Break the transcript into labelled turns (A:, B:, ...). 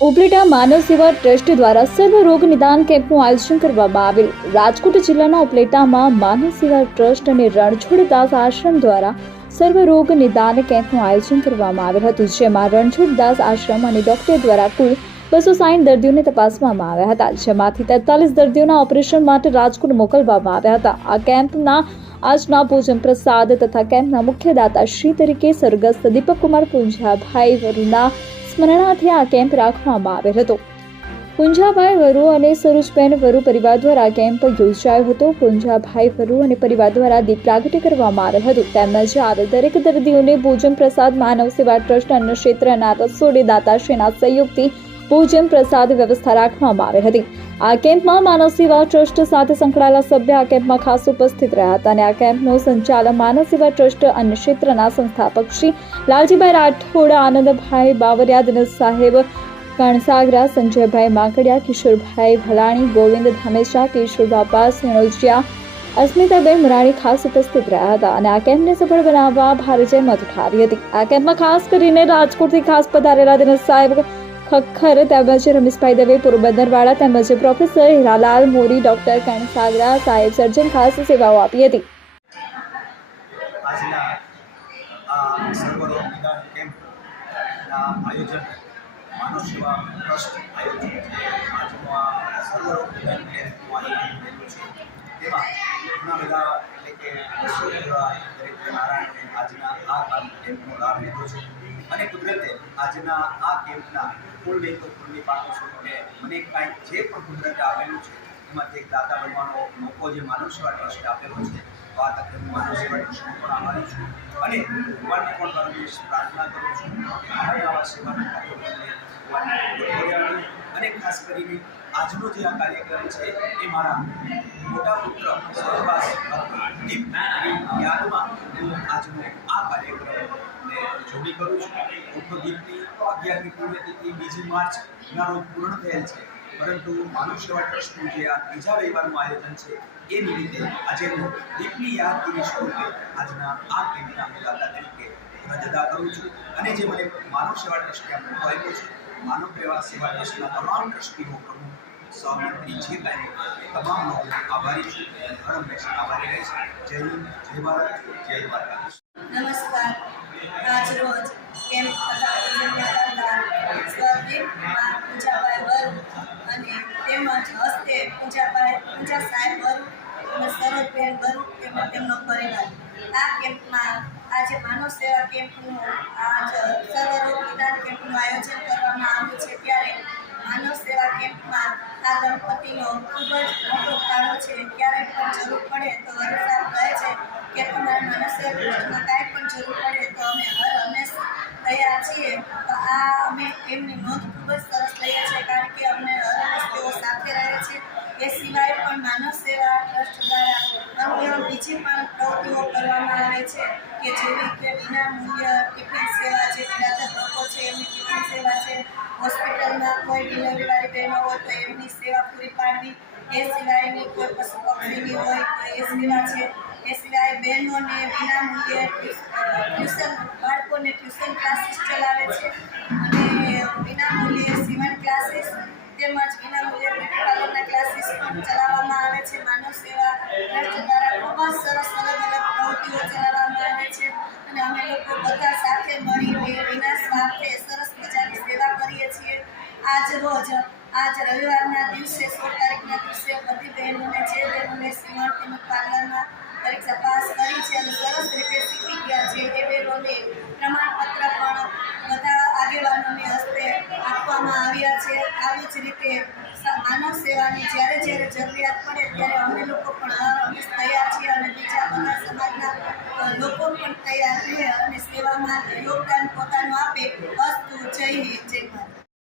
A: ઉપલેટા માનવ સેવા ટ્રસ્ટ દ્વારા સર્વ રોગ નિદાન કેમ્પનું આયોજન કરવામાં આવેલ. રાજકોટ જિલ્લાના ઉપલેટામાં માનવ સેવા ટ્રસ્ટ અને રણછોડદાસ આશ્રમ દ્વારા સર્વ રોગ નિદાન કેમ્પનું આયોજન કરવામાં આવેલ હતું, જેમાં રણછોડદાસ આશ્રમ અને ડોક્ટર દ્વારા કુલ બસો સાઠ દર્દીઓને તપાસવામાં આવ્યા હતા, જેમાંથી તેતાલીસ દર્દીઓના ઓપરેશન માટે રાજકોટ મોકલવામાં આવ્યા હતા. આ કેમ્પના આજના ભોજન પ્રસાદ તથા કેમ્પના મુખ્ય દાતા શ્રી તરીકે સ્વર્ગસ્થ દીપકકુમાર પુંજાભાઈ વરુના સ્મરણાર્થે આ કેમ્પ રાખવામાં આવેલ હતો. પુંજાભાઈ વરુ અને સરોજબેન વરુ પરિવાર દ્વારા કેમ્પ યોજાયો હતો. પુંજાભાઈ વરુ અને પરિવાર દ્વારા દીપ પ્રાગટ્ય કરવામાં આવેલ હતું. તેમજ આવેલ દરેક દર્દીઓને ભોજન પ્રસાદ, માનવ સેવા ટ્રસ્ટ અન્ન ક્ષેત્રના રસોડે દાતાશ્રીના સહયોગથી ભોજન પ્રસાદ વ્યવસ્થા રાખવામાં આવી હતી. આ કેમ્પમાં માનવ સેવા ટ્રસ્ટ સાથે સંકળાયેલા સભ્ય આ કેમ્પમાં ખાસ ઉપસ્થિત રહ્યા હતા અને આ કેમ્પનું સંચાલન માનવ સેવા ટ્રસ્ટ અન્ય ક્ષેત્રના સંસ્થાપક શ્રી લાલજીભાઈ રાઠોડ, આનંદભાઈ બાવરિયા દિનેશ સાહેબ કણસાગરા, સંજયભાઈ માંકડિયા, કિશોરભાઈ ભલાણી, ગોવિંદ ધામેશા કિશોર બાપા સિનોજિયા, અસ્મિતાબેન મરાણી ખાસ ઉપસ્થિત રહ્યા હતા અને આ કેમ્પને સફળ બનાવવા ભારે જહેમત ઉઠાવી હતી. આ કેમ્પમાં ખાસ કરીને રાજકોટથી ખાસ પધારેલા દિનેશ સાહેબ ખખ્ખર તેમજ રમેશભાઈ દવે પોરબંદરવાળા તેમજ પ્રોફેસર હીરાલાલ મોરી ડોક્ટર કણસાગરા સાહેબ સર્જન ખાસ સેવાઓ આપી હતી.
B: આયોજન, માનવ સેવા ટ્રસ્ટ આયોજન છે. આજનો આ સર્વરોગ નિદાન કેમ્પનું આયોજન થયેલું છે તેમાં ઘણા બધા એટલે કે વિશ્વ જેવા દરેક નારાયણે આજના આ કામ કેમ્પનો લાભ લીધો છે અને કુદરતે આજના આ કેમ્પના કુલ નહીં કુલની પાંચ કે મને કાંઈક જે પણ કુદરતે આપેલું છે એમાંથી એક દાતા બનવાનો મોકો જે માનવ સેવા ટ્રસ્ટે આપેલો છે, તો આ તકે હું માનવ સેવા ટ્રસ્ટનો પણ આભારી છું. અને ભગવાનને પણ પરમેશ પ્રાર્થના કરું છું કે આવા આવા સેવાના કાર્યક્રમને અને ખાસ કરીને આજનો જે આ કાર્યક્રમ છે, એ મારા મોટા પુત્ર સહવાસ યાદમાં હું આજનો આ કાર્યક્રમને જોડી કરું છું. દીપની અગિયારમી પુણ્યતિથિ બીજી માર્ચના રોજ પૂર્ણ થયેલ છે. પરંતુ માનવ સેવા ટ્રસ્ટનું જે આ ત્રીજા રવિવારનું આયોજન છે એ નિમિત્તે આજે હું દીપની યાદગીરી સ્વરૂપે આજના આ કેમ્પના મુલાકાત તરીકે રજ અદા કરું છું. અને જે મને માનવ સેવા ટ્રસ્ટ મોકો આપ્યો છે, માનવ સેવા ટ્રસ્ટના તમામ ટ્રસ્ટીઓ પ્રમુખ, સહમંત્રી જે કાંઈ તમામ લોકો આભારી છું. હંમેશા આભારી રહીશ. જય હિન્દ, જય ભારત જય ભારત
C: નમસ્કાર. આજ રોજ કેમ્પ સ્વર્ગીય પૂજાભાઈ વરુ અને તેમજ હસ્તે પૂજાભાઈ પૂજા સાહેબ વરુ અને સરોજબેન વરુ તેમજ તેમનો પરિવાર. આ કેમ્પમાં આજે માનવ સેવા કેમ્પનું આજ સર્વરોગ નિદાન કેમ્પનું આયોજન કરવામાં આવ્યું છે ત્યારે માનવ સેવા કેમ્પમાં આ ગણપતિનો ખૂબ જ મોટો ફાળો છે. ક્યારેક પણ જરૂર પડે તો વરસાદ કહે છે. કે તમારા માણસે કાંઈ પણ જરૂર પડે તો અમે હર હંમેશ તૈયાર છીએ. તો આ અમે એમની નોંધ ખૂબ જ સરસ લઈએ છીએ કારણ કે અમને હર હંમેશ તેઓ સાથે રહે છે. એ સિવાય પણ માનવ સેવા ટ્રસ્ટ દ્વારા અન્ય બીજી પણ પ્રવૃત્તિઓ કરવામાં આવે છે કે જેવી કે વિના મૂલ્ય ટિફિન સેવા જે નિરાધાર લોકો છે, એમની ટિફિન સેવા છે, હોસ્પિટલમાં કોઈ ડિલિવરીવાળી બહેનો હોય તો એમની સેવા પૂરી પાડવી. એ સિવાયની કોઈ પશુ પક્ષીની હોય તો એ સેવા છે. એ સિવાય બહેનોને વિના મૂલ્યે ટ્યુશન, બાળકોને ટ્યુશન ક્લાસીસ ચલાવે છે. અને વિના મૂલ્યે સીવણ ક્લાસીસ તેમજ વિના મૂલ્યે બ્યુટી પાર્લરના ક્લાસીસ પણ ચલાવવામાં આવે છે. માનવ સેવા ટ્રસ્ટ દ્વારા ખૂબ જ સરસ અલગ અલગ પ્રવૃત્તિઓ ચલાવવામાં આવે છે. અને અમે લોકો બધા સાથે મળીને વિના સ્વાર્થે સરસ મજાની સેવા કરીએ છીએ. આજ રોજ, આજ રવિવારના દિવસે, સોળ તારીખના દિવસે બધી બહેનોને, જે બહેનોને સીવણ તેમજ પાર્લરમાં પરીક્ષા પાસ કરી છે અને સરસ રીતે શીખી ગયા છે. એ બહેનોને પ્રમાણપત્ર પણ બધા આગેવાનોને હસ્તે આપવામાં આવ્યા છે. આવી જ રીતે માનવ સેવાની જ્યારે જ્યારે જરૂરિયાત પડે ત્યારે અમે લોકો પણ હંમેશ તૈયાર છીએ અને બીજા બધા સમાજના લોકો પણ તૈયાર રહે અને સેવામાં યોગદાન પોતાનું આપે. અસ્તુ જય હિન્દ, જય ભારત.